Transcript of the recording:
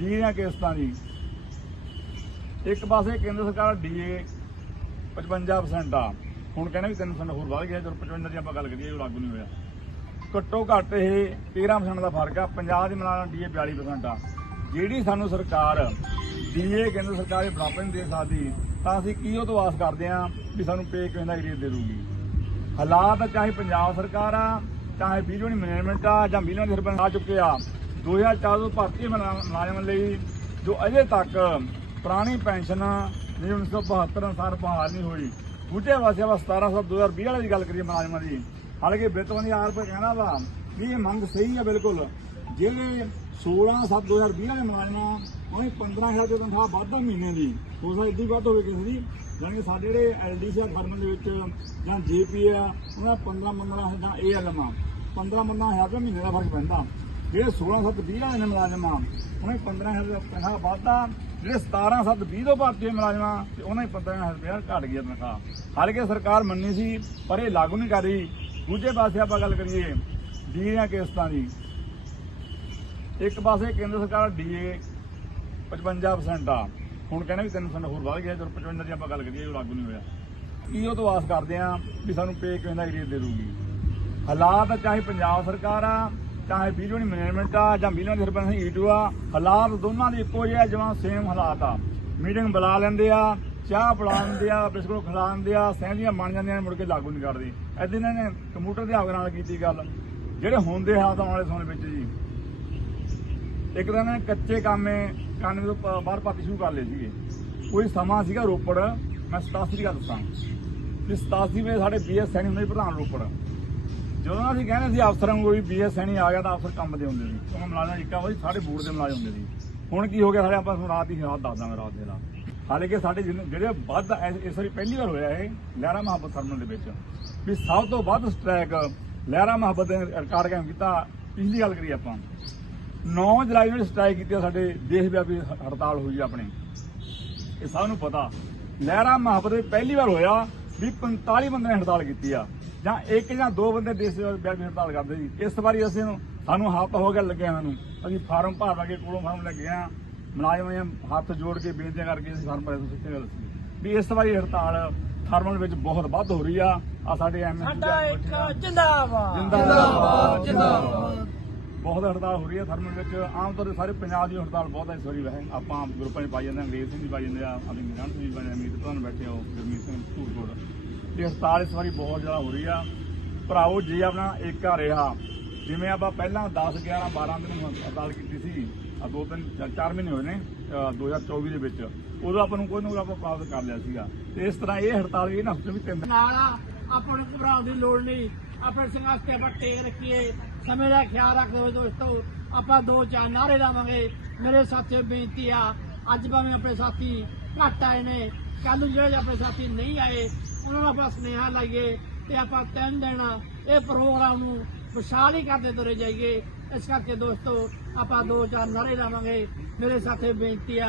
ਦੀਆਂ ਕਿਸ਼ਤਾਂ ਦੀ। ਇੱਕ ਪਾਸੇ ਕੇਂਦਰ ਸਰਕਾਰ ਡੀਏ 55% ਆ। ਹੁਣ ਕਹਿੰਦੇ ਵੀ 3% ਹੋਰ ਵੱਧ ਗਿਆ ਜਦੋਂ 55 ਦੀ ਆਪਾਂ ਗੱਲ ਕਰੀਏ ਉਹ ਲਾਗੂ ਨਹੀਂ ਹੋਇਆ। ਘੱਟੋ ਘੱਟ ਇਹ 13% ਦਾ ਫ਼ਰਕ ਆ ਪੰਜਾਬ ਦੀ ਮਿਲਾ ਡੀਏ 42% ਆ। ਜਿਹੜੀ ਸਾਨੂੰ ਸਰਕਾਰ ਡੀਏ ਕੇਂਦਰ ਸਰਕਾਰ ਦੇ ਬਰਾਬਰ ਨਹੀਂ ਦੇ ਸਕਦੀ, ਤਾਂ ਅਸੀਂ ਕੀ ਉਹ ਤੋਂ ਆਸ ਕਰਦੇ ਆ ਵੀ ਸਾਨੂੰ ਪੇ ਕਿਵੇਂ ਦਾ ਏਰੀਆ ਦੇ ਦੂਗੀ ਹਾਲਾਤ ਚਾਹੇ ਪੰਜਾਬ ਸਰਕਾਰ ਆ, ਚਾਹੇ ਬਿਜਲੀ ਮੈਨੇਜਮੈਂਟ ਆ, ਜਾਂ ਬਿਜਲੀ ਦੇ ਸਰਪੰਚ ਆ ਚੁੱਕੇ ਆ 2004 ਤੋਂ ਭਰਤੀ ਮੁਲਾ- ਮੁਲਾਜ਼ਮਾਂ ਲਈ ਜੋ ਅਜੇ ਤੱਕ ਪੁਰਾਣੀ ਪੈਨਸ਼ਨ ਜਿਹੜੀ 1972 ਅਨੁਸਾਰ ਬਹਾਲ ਨਹੀਂ ਹੋਈ। ਦੂਜੇ ਪਾਸੇ ਵਾ 1700 2020 ਵਾਲੇ ਦੀ ਗੱਲ ਕਰੀਏ ਮੁਲਾਜ਼ਮਾਂ ਦੀ। ਹਾਲਾਂਕਿ ਵਿੱਤਵੰਦੀ ਆਰ ਪਰ ਕਹਿਣਾ ਵਾ ਵੀ ਇਹ ਮੰਗ ਸਹੀ ਹੈ ਬਿਲਕੁਲ। ਜਿਹੜੇ 16 7 2020 ਵਾਲੇ ਮੁਲਾਜ਼ਮਾਂ, ਉਹਨੇ 15000 ਦੀ ਤਨਖਾਹ ਵੱਧ ਆ ਮਹੀਨੇ ਦੀ। ਹੋ ਸਕਦਾ ਇੱਦੀ ਵੱਧ ਹੋਵੇ ਕਿਸੇ ਦੀ। ਜਾਣੀ ਕਿ ਸਾਡੇ ਜਿਹੜੇ ਐਲਡੀਸੀ ਫਰਮ ਦੇ ਵਿੱਚ, ਜਾਂ ਜੀਪੀ ਆ, ਉਹਨਾਂ 15 15 ਜਾਂ ਏਐਲਐਮ ਆ। 15 15000 ਰੁਪਏ ਮਹੀਨੇ ਦਾ ਫ਼ਰਕ ਪੈਂਦਾ। ਜਿਹੜੇ 16 7 20 ਵਾਲੇ ਨੇ ਮੁਲਾਜ਼ਮ। ਆ ਉਹਨੇ 15000 ਦਾ ਤਨਖਾਹ ਵੱਧਦਾ ਜਿਹੜੇ 17 7 20 ਤੋਂ ਭਰਤੀ ਹੋਏ ਮੁਲਾਜ਼ਮ ਆ ਤੇ ਉਹਨਾਂ ਹੀ 15000 ਰੁਪਏ ਘਟ ਗਿਆ ਤਨਖਾਹ। ਹਾਲਾਂਕਿ ਸਰਕਾਰ ਮੰਨੀ ਸੀ, ਪਰ ਇਹ ਲਾਗੂ ਨਹੀਂ ਕਰ ਰਹੀ। ਦੂਜੇ ਪਾਸੇ ਆਪਾਂ ਗੱਲ ਕਰੀਏ ਡੀਆਂ ਕਿਸ਼ਤਾਂ ਦੀ। ਇੱਕ ਪਾਸੇ ਕੇਂਦਰ ਸਰਕਾਰ ਡੀਏ 55% ਆ। ਹੁਣ ਕਹਿੰਦੇ ਵੀ 3% ਹੋਰ ਵੱਧ ਗਿਆ ਜਦੋਂ 55 ਦੀ ਆਪਾਂ ਗੱਲ ਕਰੀਏ, ਉਹ ਲਾਗੂ ਨਹੀਂ ਹੋਇਆ। ਕੀ ਉਹ ਤੋਂ ਆਸ ਕਰਦੇ ਆ ਵੀ ਸਾਨੂੰ ਪੇ ਕਿਵੇਂ ਦਾ ਏਰੀਆ ਦੇ ਦੂਗੀ ਹਾਲਾਤ ਚਾਹੇ ਪੰਜਾਬ ਸਰਕਾਰ ਆ ਚਾਹੇ ਬਿਜਲੀ ਮੈਨੇਜਮੈਂਟ ਆ ਜਾਂ ਬਿਜਲੀ ਦੇ ਸਰਪੰਚ ਈਟੂ ਆ। ਹਾਲਾਤ ਦੋਨਾਂ ਦੇ ਇੱਕੋ ਜਿਹੇ ਆ ਜਿਵੇਂ ਸੇਮ ਹਾਲਾਤ ਆ। ਮੀਟਿੰਗ ਬੁਲਾ ਲੈਂਦੇ ਆ, ਚਾਹ ਪਿਲਾ ਲੈਂਦੇ ਆ, ਬਿਸਕੁਟ ਖਿਲਾ ਲੈਂਦੇ ਆ, ਸਹਿੰਦੀਆਂ ਬਣ ਜਾਂਦੀਆਂ ਨੇ ਮੁੜ ਕੇ ਲਾਗੂ ਨਹੀਂ ਕਰਦੇ। ਐਦਾਂ ਇਹਨਾਂ ਨੇ ਕੰਪਿਊਟਰ ਦੇ ਹਾਵ ਨਾਲ ਕੀਤੀ ਗੱਲ। ਜਿਹੜੇ ਹੁੰਦੇ ਹਾਲਾਤ ਆਉਣ ਵਾਲੇ ਸਮੇਂ ਵਿੱਚ ਜੀ। ਇੱਕ ਤਾਂ ਇਹਨਾਂ ਨੇ ਕੱਚੇ ਕਾਮੇ ਕਾਨੇ ਤੋਂ ਬਾਹਰ ਪਾਤੀ ਸ਼ੁਰੂ ਕਰ ਲਏ ਸੀਗੇ। ਕੋਈ ਸਮਾਂ ਸੀਗਾ ਰੋਪੜ, ਮੈਂ 87 ਦੀ ਗੱਲ ਦੱਸਾਂ। ਕਿ 87 ਵਿੱਚ ਸਾਡੇ ਬੀਐਸ ਸੈਣੀ ਹੁੰਦੇ ਸੀ ਪ੍ਰਧਾਨ ਰੋਪੜ। ਜਦੋਂ ਅਸੀਂ ਕਹਿੰਦੇ ਸੀ ਅਫਸਰਾਂ ਨੂੰ ਕੋਈ ਬੀਐਸ ਸੈਣੀ ਆ ਗਿਆ ਤਾਂ ਅਫਸਰ ਕੰਮ ਦੇ ਹੁੰਦੇ ਸੀ। ਉਹ ਮੁਲਾਜ਼ਮ ਇੱਕਾ ਵਾਰੀ ਸਾਡੇ ਬੋਰਡ ਦੇ ਮੁਲਾਜ਼ਮ ਹੁੰਦੇ ਸੀ। ਹੁਣ ਕੀ ਹੋ ਗਿਆ ਸਾਡੇ ਆਪਾਂ ਰਾਤ ਦੀ ਰਾਤ ਦੱਸ ਦਾਂਗੇ, ਰਾਤ ਦੇ ਰਾਤ। ਹਾਲਾਂਕਿ ਸਾਡੇ ਜਿੰਨੇ- ਜਿਹੜੇ ਵੱਧ ਇਸ ਵਾਰੀ ਪਹਿਲੀ ਵਾਰ ਹੋਇਆ ਇਹ, ਲਹਿਰਾ ਮੁਹੱਬਤ ਥਰਮਲ ਦੇ ਵਿੱਚ। ਵੀ ਸਭ ਤੋਂ ਵੱਧ ਸਟ੍ਰੈਕ ਲਹਿਰਾ ਮੁਹੱਬਤ ਦੇ ਰਿਕਾਰਡ ਕਾਇਮ ਕੀਤਾ, ਪਿਛਲੀ ਗੱਲ ਕਰੀ ਆਪਾਂ। 9 ਜੁਲਾਈ ਨੂੰ ਸਟ੍ਰਾਈਕ ਕੀਤੀ ਸਾਡੇ ਦੇਸ਼ ਵਿਆਪੀ ਹੜਤਾਲ ਹੋਈ ਆ ਆਪਣੇ। ਇਹ ਸਭ ਨੂੰ ਪਤਾ। ਲਹਿਰਾ ਮੁਹੱਬਤ ਪਹਿਲੀ ਵਾਰ ਹੋਇਆ ਵੀ 45 ਬੰਦੇ ਨੇ ਹੜਤਾਲ ਕੀਤੀ ਆ। ਜਾਂ ਇੱਕ ਜਾਂ ਦੋ ਬੰਦੇ ਦੇਸ਼ ਵਿਆਪੀ ਹੜਤਾਲ ਕਰਦੇ ਸੀ ਇਸ ਵਾਰੀ ਅਸੀਂ ਨੂੰ ਸਾਨੂੰ ਹੱਥ ਹੋ ਗਿਆ ਲੱਗਿਆ ਸਾਨੂੰ। ਅਸੀਂ ਫਾਰਮ ਭਰ ਭਰ ਕੇ ਕੋਲੋਂ ਫਾਰਮ ਲੈ ਕੇ ਆ ਮੁਲਾਜ਼ਮਾਂ ਨੇ ਹੱਥ ਜੋੜ ਕੇ ਬੇਨਤੀਆਂ ਕਰਕੇ ਅਸੀਂ ਫਾਰਮ ਭਰੇ ਤੋਂ ਸਿੱਧੇ ਗੱਲ ਸੀ। ਵੀ ਇਸ ਵਾਰੀ ਹੜਤਾਲ ਥਰਮਲ ਵਿੱਚ ਬਹੁਤ ਵੱਧ ਹੋ ਰਹੀ ਆ। ਆ ਸਾਡੇ ਐਮਐਸਪੀ ਸਾਡਾ ਇੱਕ ਜਿੰਦਾਬਾਦ। ਜਿੰਦਾਬਾਦ ਜਿੰਦਾਬਾਦ। ਬਹੁਤ ਹੜਤਾਲ ਹੋ ਰਹੀ ਹੈ ਥਰਮਲ ਵਿੱਚ। ਆਮ ਤੌਰ ਤੇ ਸਾਰੇ ਪੰਜਾਬ ਦੀ ਹੜਤਾਲ ਬਹੁਤ ਹੈ ਇਸ ਵਾਰੀ ਵੈਸੇ। ਆਪਾਂ ਗਰੁੱਪਾਂ 'ਚ ਪਾਈ ਜਾਂਦੇ ਅੰਗਰੇਜ਼ ਸਿੰਘ ਵੀ ਪਾਈ ਜਾਂਦੇ ਆ ਆਪਣੀ ਸਿੰਘ ਵੀ ਪਾਈ ਜਾਂਦੇ ਆ ਅਮੀਤ ਪ੍ਰਧਾਨ ਬੈਠੇ ਹੋ ਗੁਰਮੀਤ ਸਿੰਘ ਧੂਰਕੋਟ। ਤੇ ਹੜਤਾਲ ਇਸ ਵਾਰੀ ਬਹੁਤ ਜ਼ਿਆਦਾ ਹੋ ਰਹੀ ਆ। ਭਰਾਵੋ, ਜੇ ਆਪਣਾ ਏਕਾ ਰਿਹਾ, ਜਿਵੇਂ ਆਪਾਂ ਪਹਿਲਾਂ 10 11 12 ਦਿਨ ਹੜਤਾਲ ਕੀਤੀ ਸੀ, ਆ ਦੋ ਤਿੰਨ, ਚਾਰ- ਮਹੀਨੇ ਹੋਏ ਨੇ 2024 ਦੇ ਵਿੱਚ, ਉਦੋਂ ਆਪਾਂ ਨੂੰ ਕੋਈ ਨਾ ਆਪਾਂ ਪ੍ਰਾਪਤ ਕਰ ਲਿਆ ਸੀਗਾ। ਤੇ ਇਸ ਤਰ੍ਹਾਂ ਇਹ ਹੜਤਾਲ ਇਹ ਨਾ ਹਫ਼ਤੇ ਵੀ ਤਿੰਨ ਨਾਲ ਆਪਾਂ ਨੂੰ ਘਬਰਾਉਣ ਦੀ ਲੋੜ ਨਹੀਂ। ਆਪਣੇ ਸੰਘਰਸ਼ ਤੇ ਆਪਾਂ ਟੇਕ ਰੱਖੀਏ। ਸਮੇਂ ਦਾ ਖਿਆਲ ਰੱਖਦੇ ਦੋਸਤੋ, ਆਪਾਂ ਦੋ ਚਾਰ ਨਾਰੇ ਲਾਵਾਂਗੇ। ਮੇਰੇ ਸਾਥੀਓ, ਬੇਨਤੀ ਆ, ਅੱਜ ਭਾਵੇਂ ਆਪਣੇ ਸਾਥੀ ਘੱਟ ਆਏ ਨੇ ਕੱਲ ਨੂੰ ਜਿਹੜੇ ਆਪਣੇ ਸਾਥੀ ਨਹੀਂ ਆਏ ਉਹਨਾਂ ਨੂੰ ਆਪਾਂ ਸੁਨੇਹਾ ਲਾਈਏ ਤੇ ਆਪਾਂ ਤਿੰਨ ਦਿਨ ਇਹ ਪ੍ਰੋਗਰਾਮ ਨੂੰ ਵਿਸ਼ਾਲ ਹੀ ਕਰਦੇ ਤੁਰੇ ਜਾਈਏ। ਇਸ ਕਰਕੇ ਦੋਸਤੋ, ਆਪਾਂ ਦੋ ਚਾਰ ਨਾਰੇ ਲਾਵਾਂਗੇ। ਮੇਰੇ ਸਾਥੇ ਬੇਨਤੀ ਆ।